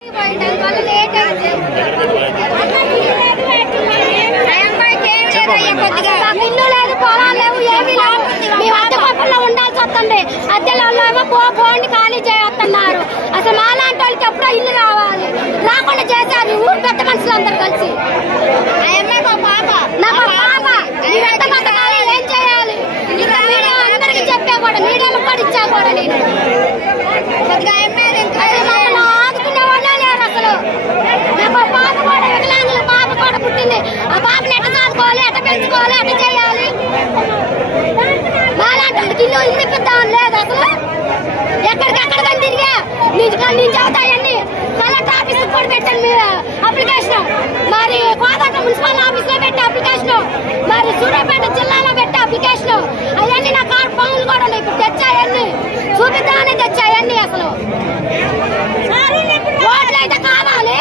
ఇల్లు లేదు, పొలాలు లేవు, ఏమీ లేవు. మేము అద్దె కొప్పల్లో ఉండాల్సి వస్తుంది. అద్దెలలో ఏమో పోండి ఖాళీ చేస్తున్నారు. అసలు మాలాంటి వాళ్ళకి ఎప్పుడో ఇల్లు రావాలి, రాకుండా చేశారు ఊరు పెద్ద మనుషులు అందరు కలిసి. నాకు పాప ఏం చేయాలి? మీడియా అందరికి చెప్పా కూడా, మీడియాలో కూడా ఇచ్చా కూడా నేను. మమ్మల్ని ఆదుకునే వాళ్ళే లేరు అసలు. నాకు పాప కూడా వికలాంగుల పాప కూడా పుట్టింది. ఆ పాపని ఎట్ట చదువుకోవాలి, ఎట్ట పెంచుకోవాలి, ఎట్ట చేయాలి? మాలాంటి ఇల్లు ఇప్పిద్దామని లేదు అసలు. ఎక్కడికెక్కడ కానీ తిరిగా నేను చదువుతాయన్ని కలెక్టర్ ఆఫీస్ కూడా పెట్టాను మీరు అప్లికేషన్, మరి కోదాట మున్సిపల్ ఆఫీస్ లో పెట్టే అప్లికేషన్, మరి సూర్యాపేట జిల్లాలో పెట్టే అప్లికేషన్, అవన్నీ నా కార్ పనులు కూడా ఇప్పుడు తెచ్చాయన్ని చూపిద్దామని తెచ్చాయన్ని. అసలు ఓట్లు అయితే కావాలి,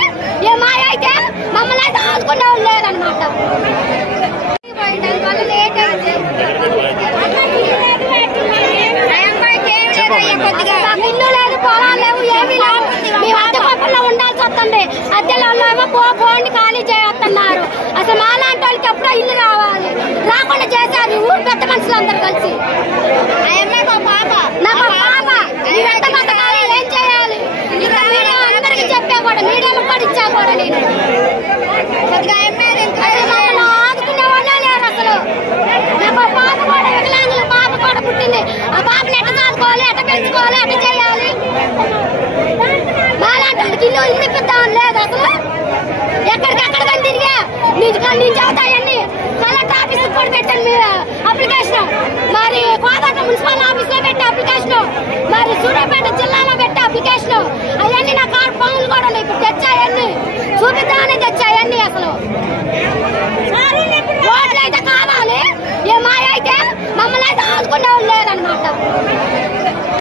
ఏ మాయ అయితే మమ్మల్ని అయితే ఆదుకునే వాళ్ళు లేదనమాట. ఇల్లు లేదు, పొలాలు లేవు, ఏమీ లేవు. మేము అద్దె కొప్పల్లో ఉండాల్సి వస్తుంది. అద్దెలలో ఏమో పోండి ఖాళీ చేస్తున్నారు. అసలు మాలాంటి వాళ్ళకి ఎప్పుడో ఇల్లు రావాలి, రాకుండా చేశారు ఊరు పెద్ద మనుషులు అందరు కలిసి. నాకు పాప ఏం చేయాలి? మీడియా అందరికి చెప్పా కూడా, మీడియాలో కూడా ఇచ్చా కూడా నేను. మమ్మల్ని ఆదుకునే వాళ్ళే లేరు అసలు. నాకు పాప కూడా వికలాంగుల పాప కూడా పుట్టింది. ఆ పాపని ఎట్ట చదువుకోవాలి, ఎట్ట పెంచుకోవాలి, ఎట్ట చేయాలి? మాలాంటి వాళ్ళకి ఇల్లు ఇప్పిద్దామని లేదు అసలు. ఎక్కడికెక్కడ కానీ తిరిగా నేను చదువుతాయన్ని కలెక్టర్ ఆఫీస్ కూడా పెట్టాను మీరు అప్లికేషన్, మరి కోదాట మున్సిపల్ ఆఫీస్ లో పెట్టే అప్లికేషన్, మరి సూర్యాపేట జిల్లాలో పెట్టే అప్లికేషన్, అవన్నీ నా కార్ పనులు కూడా ఇప్పుడు తెచ్చాయన్ని చూపిద్దామని తెచ్చాయన్ని. అసలు ఓట్లు అయితే కావాలి, ఏ మాయ అయితే మమ్మల్ని అయితే ఆదుకునే వాళ్ళు లేదనమాట.